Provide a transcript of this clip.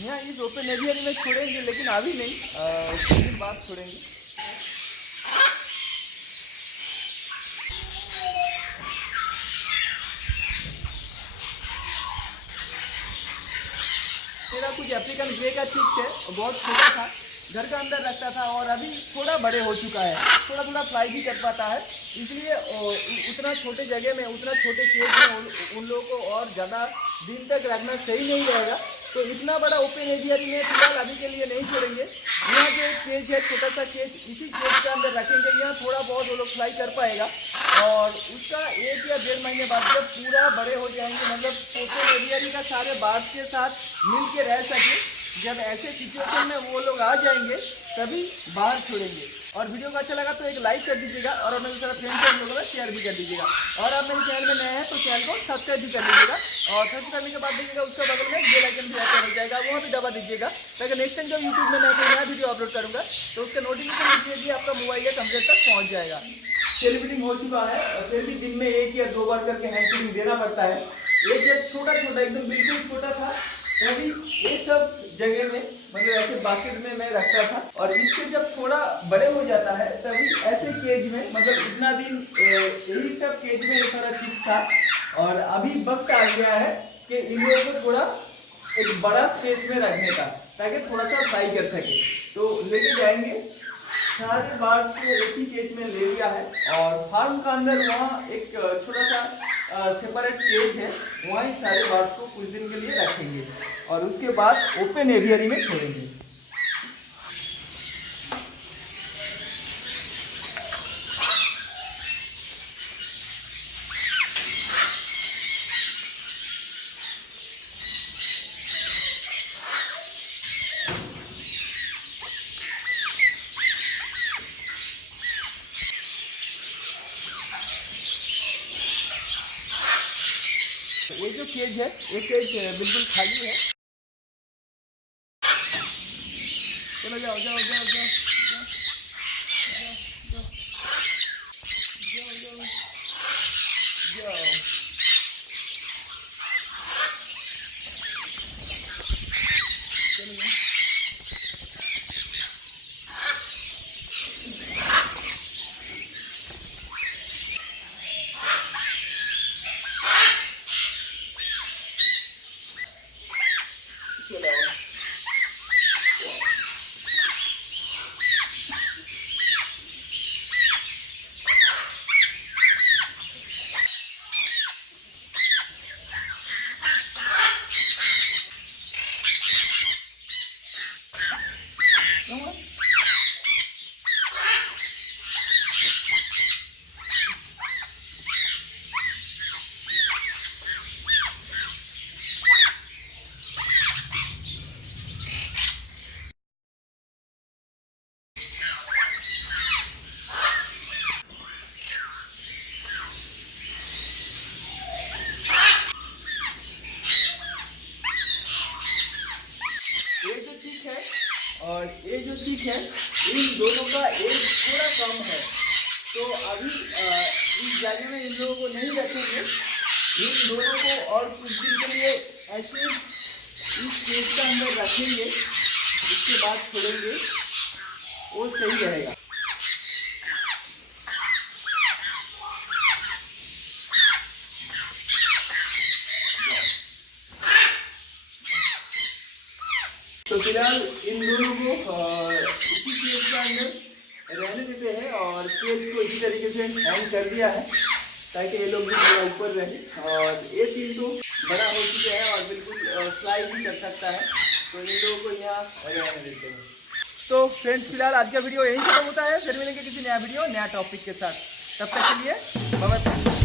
यहाँ इस open area में छोड़ेंगे, लेकिन अभी नहीं, कुछ दिन बाद छोड़ेंगे। मेरा कुछ अफ्रीकन ग्रे का चिक्स है, बहुत छोटा था, घर का अंदर रखता था, और अभी थोड़ा बड़े हो चुका है, थोड़ा थोड़ा फ्लाई भी कर पाता है। इसलिए उतना छोटे जगह में, उतना छोटे केज में उन लोगों को और ज़्यादा दिन तक रखना सही नहीं रहेगा। तो इतना बड़ा ओपन एरिया में फिलहाल अभी के लिए नहीं छोड़ेंगे। यहाँ जो एक केज है, छोटा सा केज, इसी केज के अंदर रखेंगे। यहाँ थोड़ा बहुत वो लोग फ्लाई कर पाएगा, और उसका 1 या 1.5 महीने बाद जब पूरा बड़े हो जाएंगे, मतलब ओपन एरिया का सारे बार्ड्स के साथ मिल के रह सके, जब ऐसे सिचुएशन में वो लोग आ जाएंगे तभी बाहर छोड़ेंगे। और वीडियो को अच्छा लगा तो एक लाइक कर दीजिएगा, और अपने सारा फ्रेंड्स और लोगों में शेयर भी कर दीजिएगा। और आप मेरे चैनल में नए हैं तो चैनल को सब्सक्राइब भी कर लीजिएगा, और सब्सक्राइब करने के बाद देखिएगा उसके बगल में बेल आइकन भी ऐसा हो जाएगा, वहाँ भी दबा दीजिएगा, ताकि नेक्स्ट टाइम जब यूट्यूब में मैं कोई नया वीडियो अपलोड करूँगा तो उसका नोटिफिकेशन भी आपका मोबाइल या कंप्यूटर तक पहुँच जाएगा। सेलिब्रेटिंग हो चुका है, फिर भी दिन में 1 या 2 बार करके हैंड फीडिंग देना पड़ता है। ये जब छोटा छोटा एकदम बिल्कुल छोटा था तभी ये सब जगह में, मतलब ऐसे बास्केट में मैं रखता था, और इससे जब थोड़ा बड़े हो जाता है तभी ऐसे केज में, मतलब इतना दिन यही सब केज में ये सारा चिक्स था। और अभी वक्त आ गया है कि इन लोगों को थोड़ा एक बड़ा स्पेस में रखने का, ताकि थोड़ा सा फ्राई कर सके। तो लेके जाएंगे सारे बार्ड्स को एक ही केज में ले लिया है, और फार्म का अंदर वहाँ एक छोटा सा सेपरेट केज है, वहाँ ही सारे बार्ड्स को कुछ दिन के लिए रखेंगे, और उसके बाद ओपन एवियरी में छोड़ेंगे। ये जो केज है, ये केज बिल्कुल खाली है। चलो जाओ जाओ जाओ जाओ जाओ जाओ जाओ जाओ। और ये जो सीख है, इन दोनों का एज थोड़ा कम है, तो अभी इस जगह में इन लोगों को नहीं रखेंगे। इन दोनों को और कुछ दिन के लिए ऐसे इस केज के अंदर रखेंगे, उसके बाद छोड़ेंगे, वो सही रहेगा। तो फिलहाल इन दोनों को इसी केज के अंदर रहने देते हैं, और केज को इसी तरीके से हैंग कर दिया है ताकि ये लोग भी थोड़ा ऊपर रहे। और ये तीन तो बड़ा हो चुके हैं और बिल्कुल फ्लाई भी कर सकता है, तो इन लोगों को यहाँ रहने देते हैं। तो फ्रेंड्स, फिलहाल आज का वीडियो यहीं खत्म होता है। फिर मिलेंगे किसी नया वीडियो, नया टॉपिक के साथ। तब तक के लिए बाय बाय।